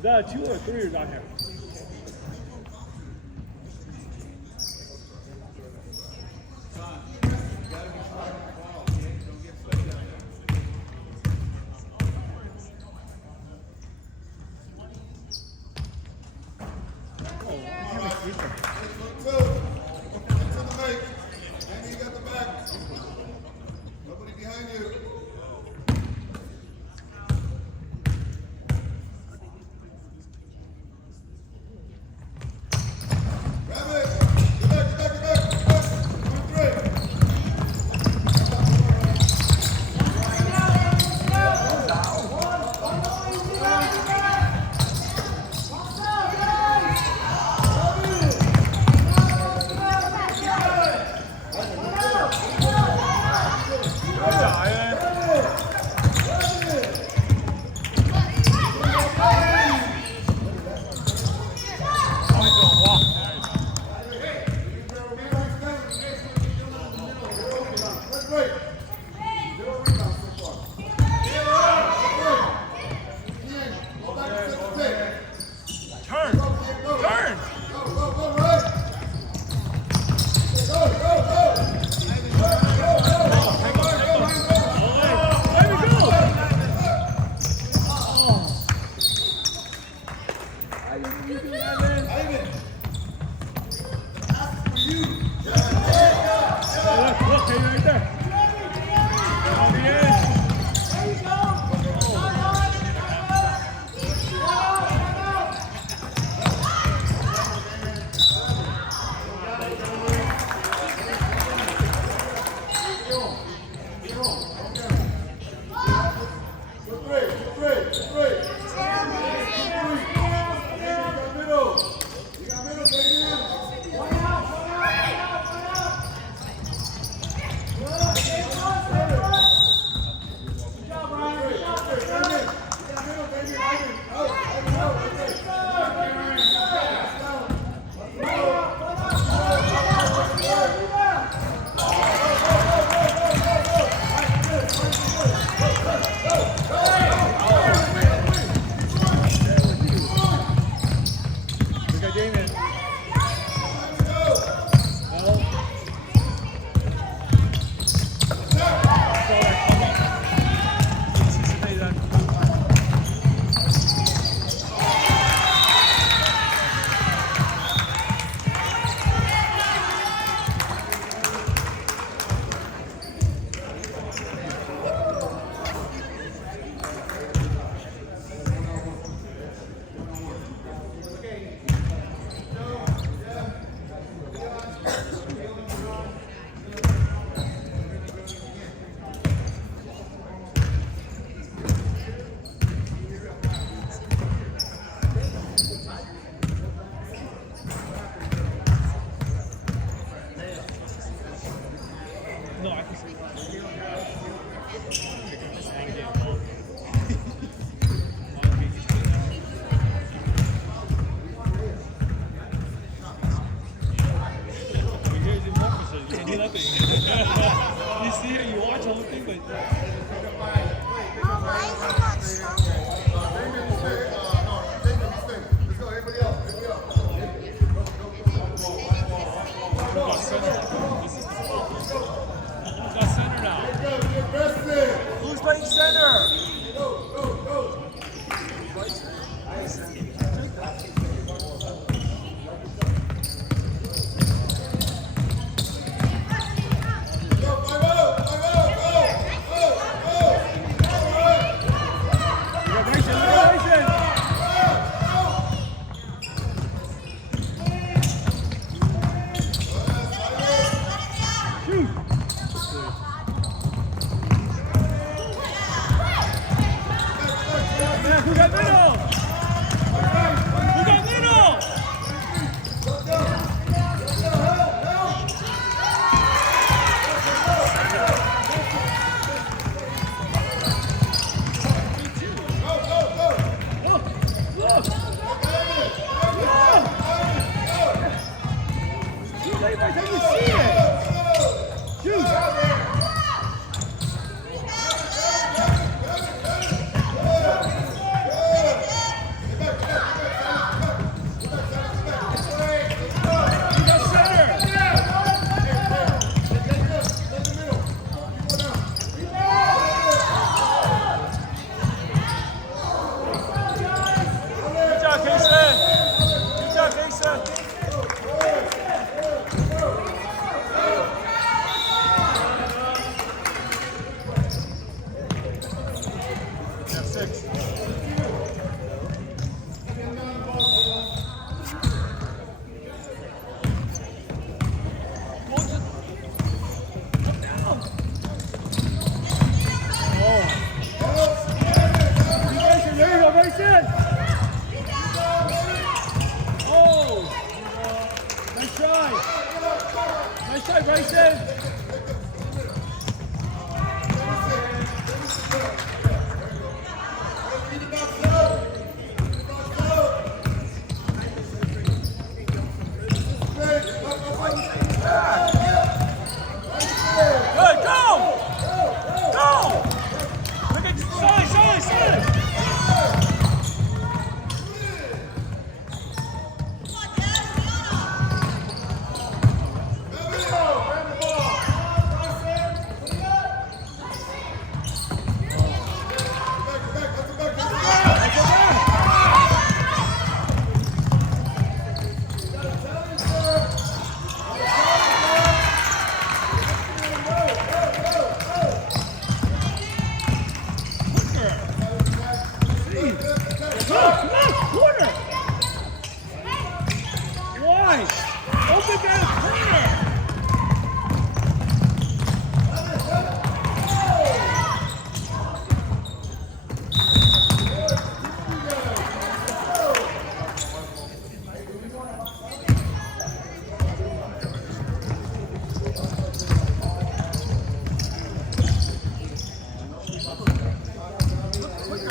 Was that a 2 or a 3 or not here? Jason. Good, go! Go! Look at Solid.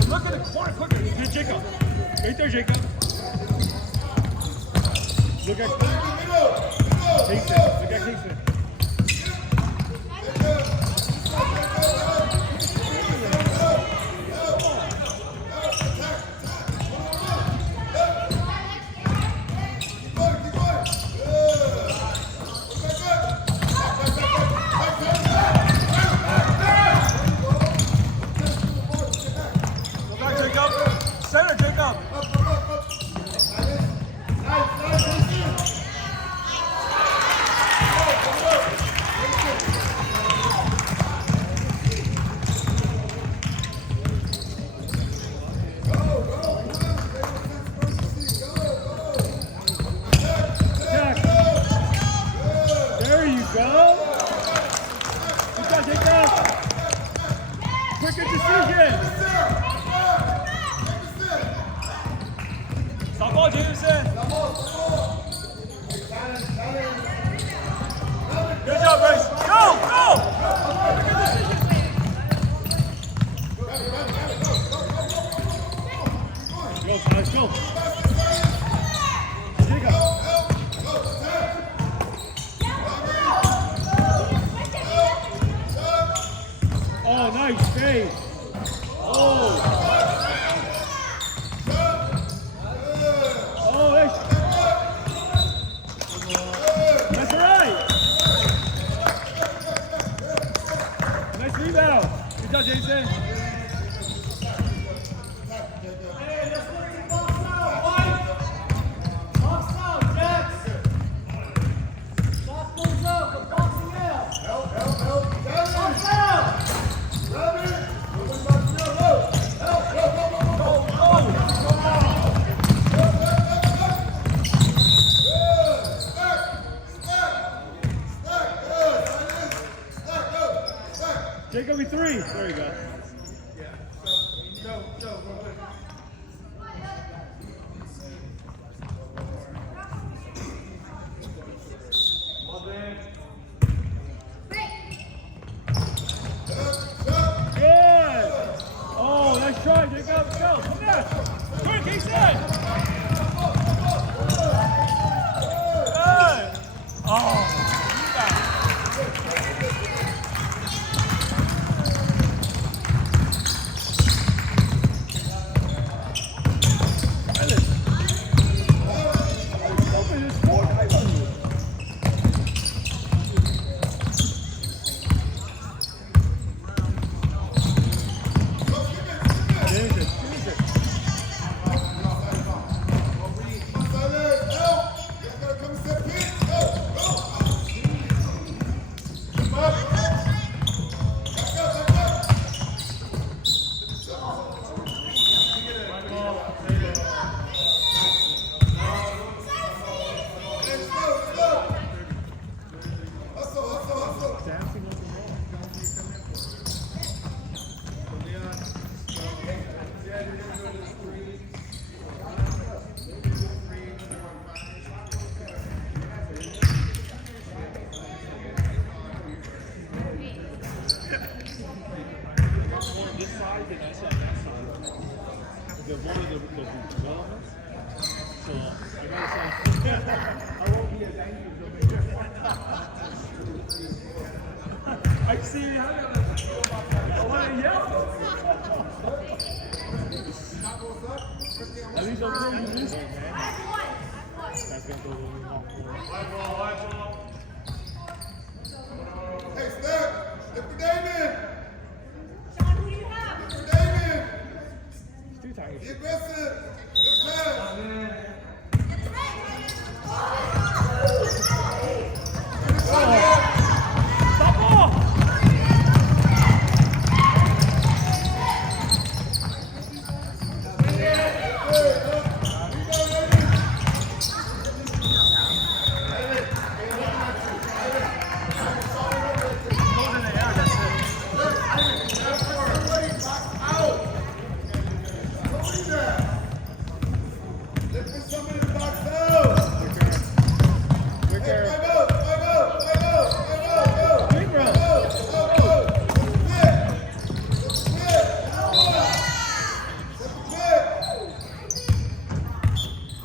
Look at the corner quicker. Here's Jacob. Right there, Jacob. Look at Casey. Look at Casey. Center, Jacob. There you go. Good job, Jacob. Quicker decision. Stop ball, Jameson. Good job, Bryce. Go, go. Go, let's go. Jacob. Oh, nice save. Oh. That's right. Nice rebound. Good job, Jason. Hey, let's work it box out, Mike. Box out, Jax. Box goes up, but boxing out. Help. Box out. Grab it. Jacob, be three. There you go. Good. Oh, nice try, Jacob. Go. Come back. Turn, Casey. Good. Oh. Come the one of the developments. So I gotta say, I won't be as angry as over here. I see you. I want to yell. At least over there you missed it, man. That's gonna go a little more. High ball. Hey, step. Step for David. Sean, who do you have? Step for David. It's too tiny. Be aggressive. Good pass. Stop ball! Let's put somebody in the box out. Quicker. Hey, five out. Go. Big bro. Go.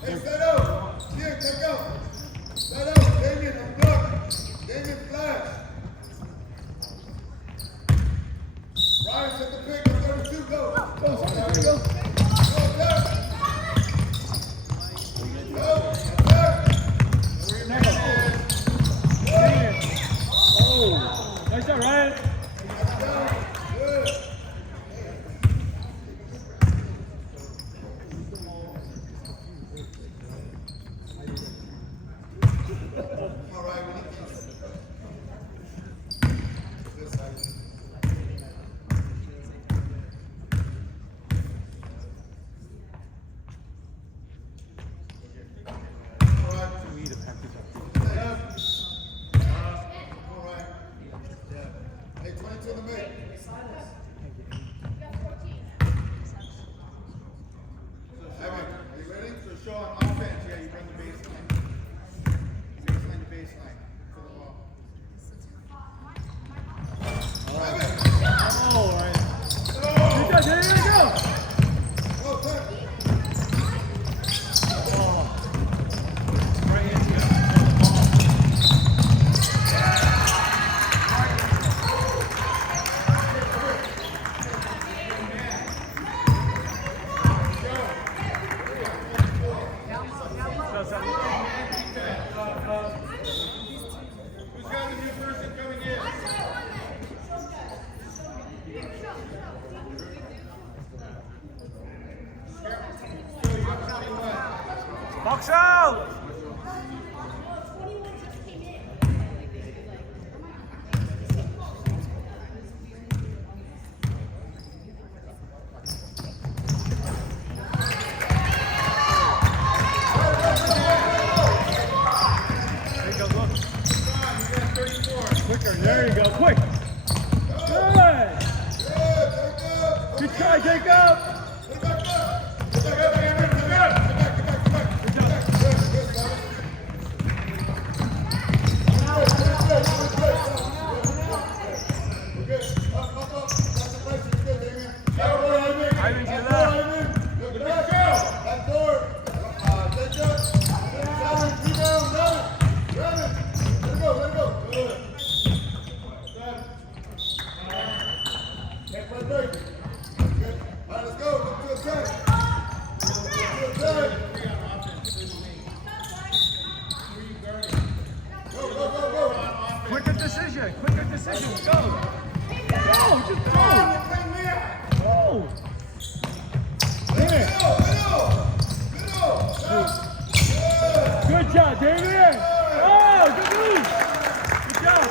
Hey, set out. Here, take out. Set out. Damien, I'm blocked. Damien, flash. Ryan, set the pick on 32. Go. Go, there we go. Go, left. Go, left. Next. Dang it. Oh, nice shot, Ryan. Good. All right, we need these. This side. All right. We need a package up. All right. Hey, 22 in the make. Evan, are you ready? So show on offense, yeah, you run the baseline. Baseline to baseline for the ball. Evan, Oh, Ryan. Good job, there you go. go, turn. Right into you. Who's got the new person coming in? Box out! There you go, look. Quicker, there you go, quick! Good! Good try, Jacob! Ivan, to your left. Let's go. Let's do a attack. Let's do a attack. Quicker decision, quicker decision, go! Go, just go! Go! There. Good job, David! Oh, good move! Good job!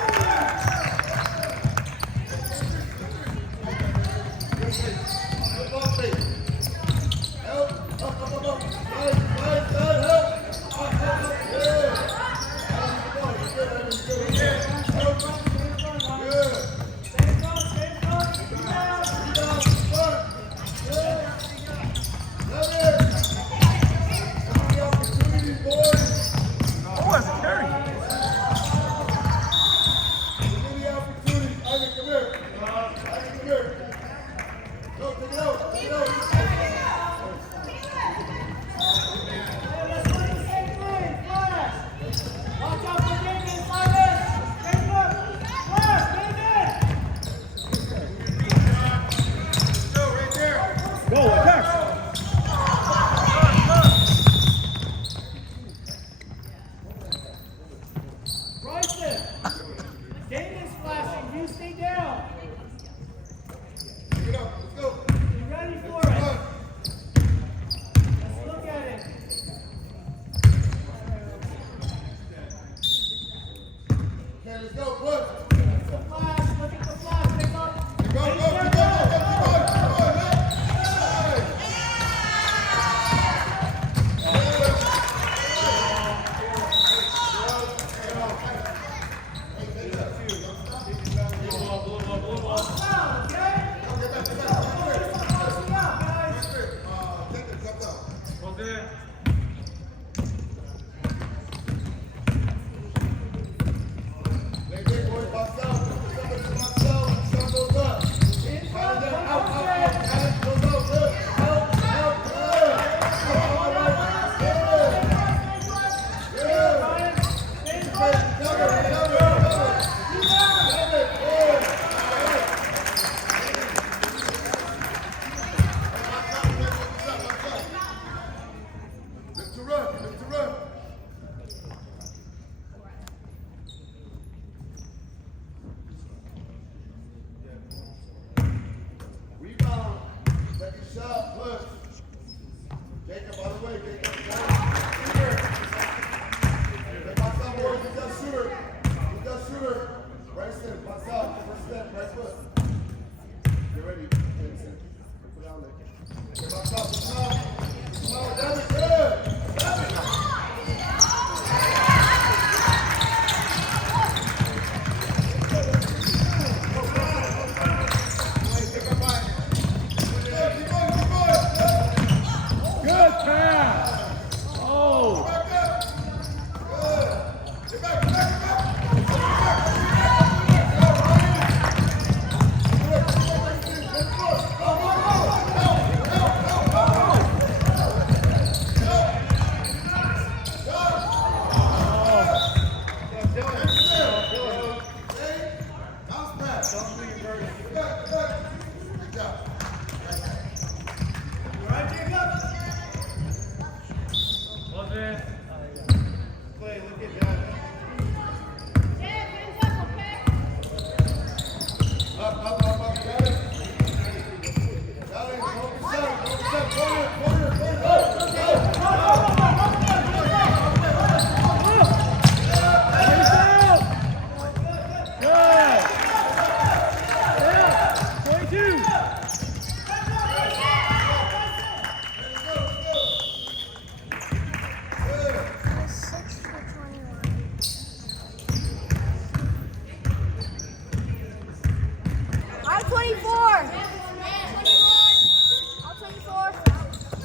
goes up. Count it down. Out, out, out. Count it. Goes out. Good. Out, out. Good. All right. Good. Good. Cover, cover, cover. Cover. Good. Lift to run. Lift to run. Rebound. Second shot. Push. Jacob, by the way, Jacob. Shooter. Hey, box out, boys. Who's that shooter? Who's that shooter? Right step. Box out. First step. Right foot. Get ready. Jason. Put down there. Okay, box out. Push out. Push out. Damn it. Good. Damn it. Good pass. Oh. Play, look at that. Jeff, hands up, okay? Up, up, up, up. Got it. Got it. Focus up. Focus up. Corner, corner, corner. Go, go. Good. Yeah. 22. I'm 24. I'm 24.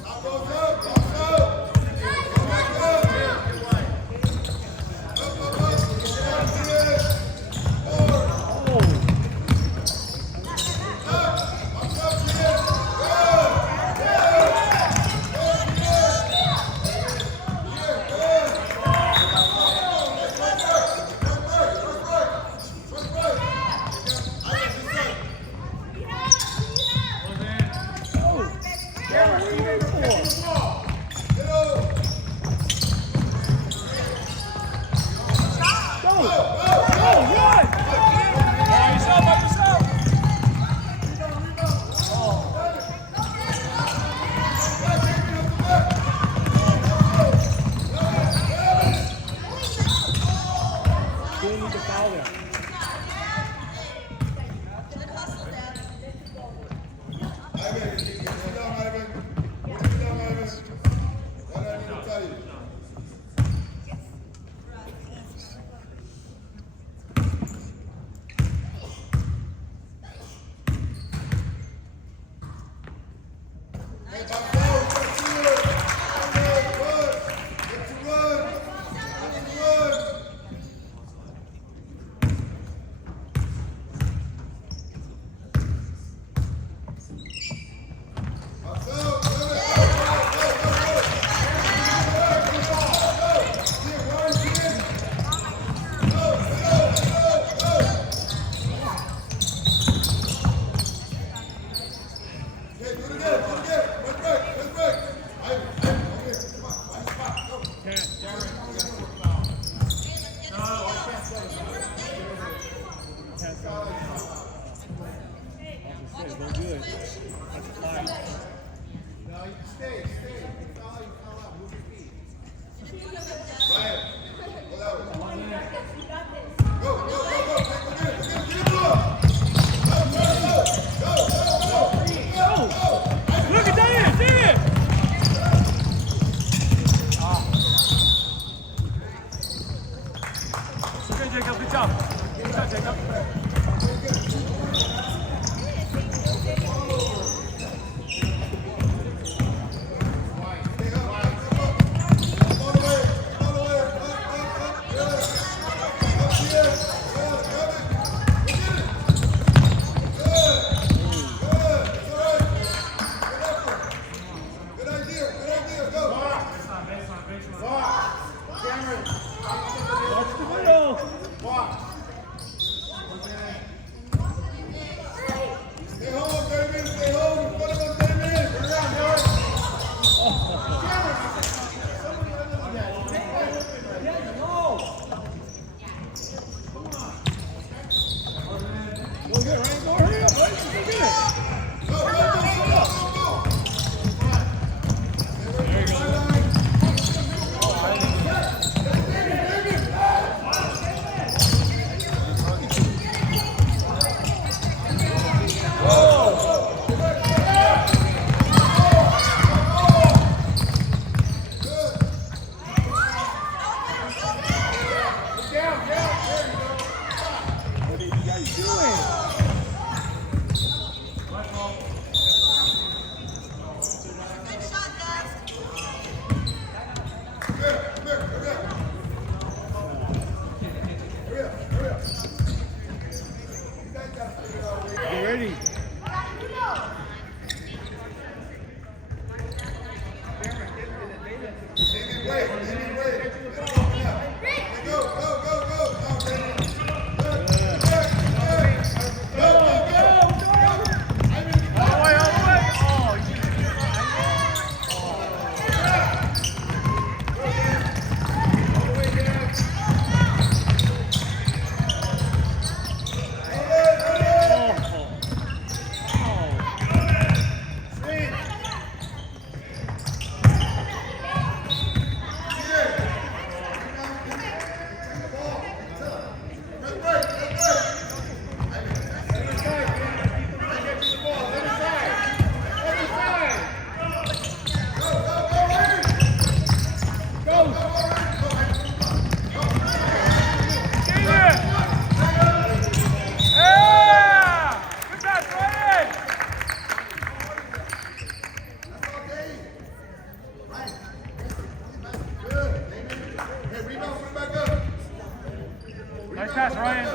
Top goes up. Box out. Go back up. Up, up, up. Good. Forward. Oh. Up. Box out. Good. Good. Go get it, Ryan. Go hurry up, Ryan. Go get it. There you go. What are you guys doing? Get ready. Nice pass, Ryan.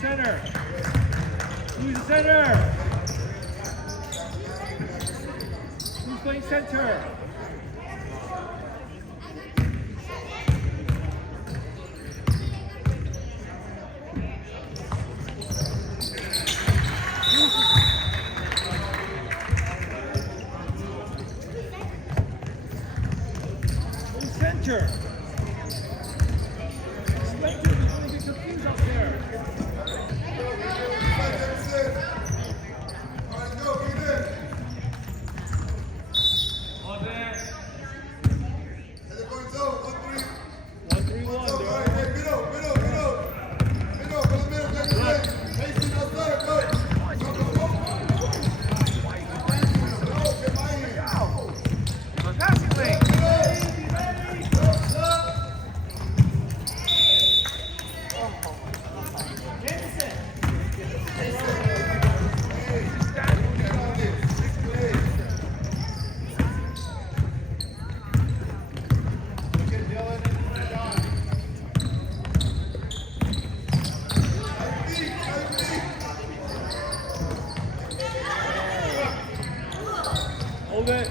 Center. Who's the center? Who's playing center? Who's center? Explain to him, he's going to get confused out there. Hold it.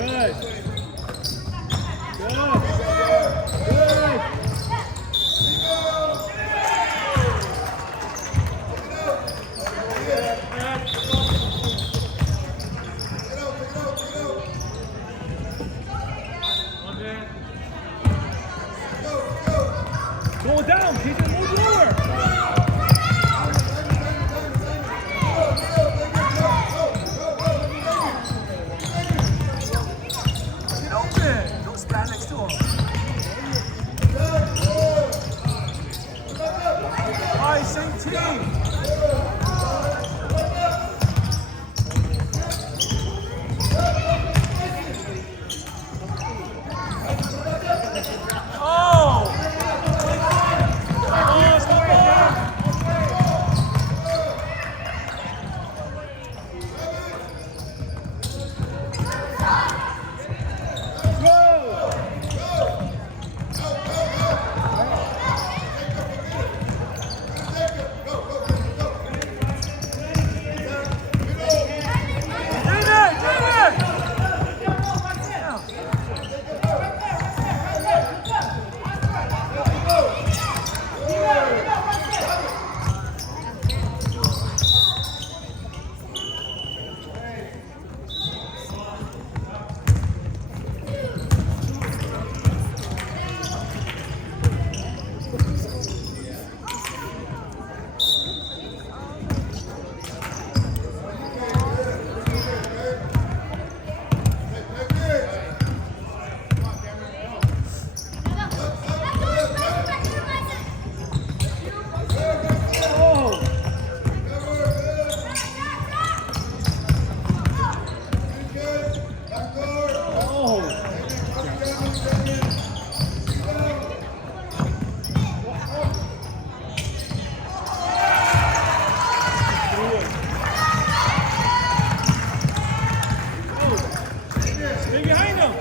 Good. Good. Go down, keep it move lower. Get open. Don't stand next to him. All right, same team. Oh! Stay behind him.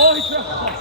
Oh, he tried.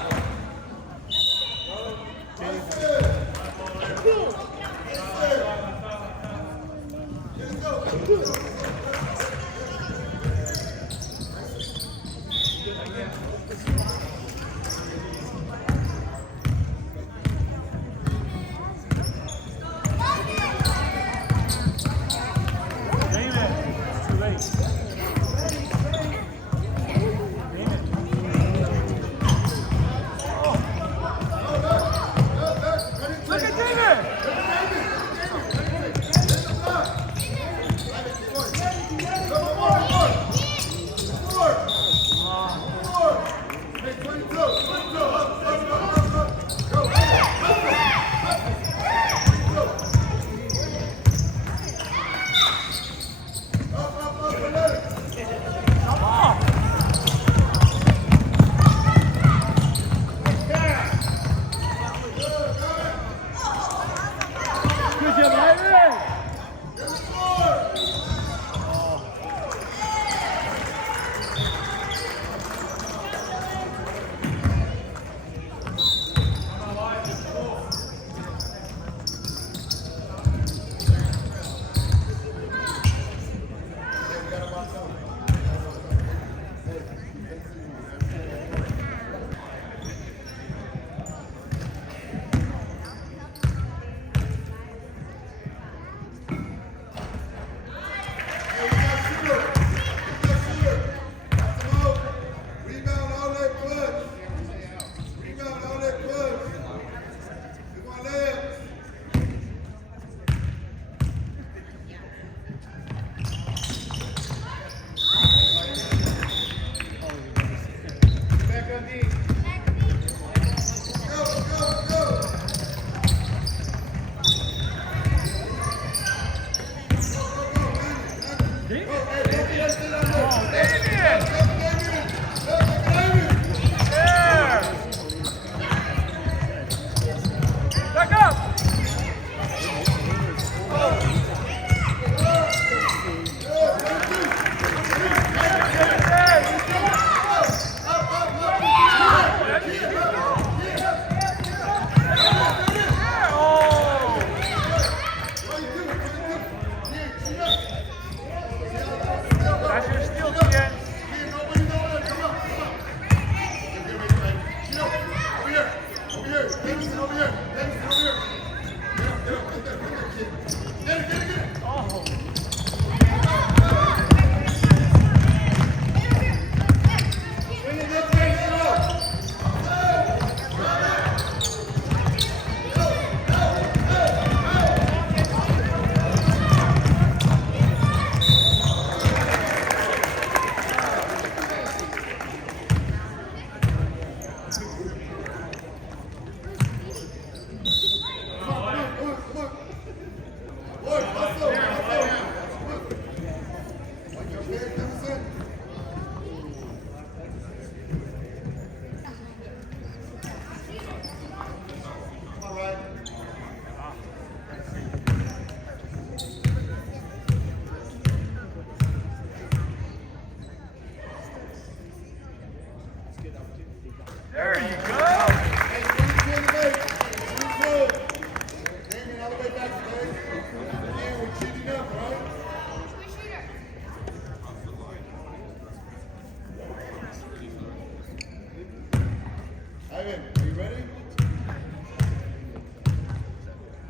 Ivan, are you ready?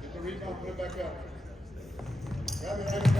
Get the rebound, put it back up. Grab it, Ivan.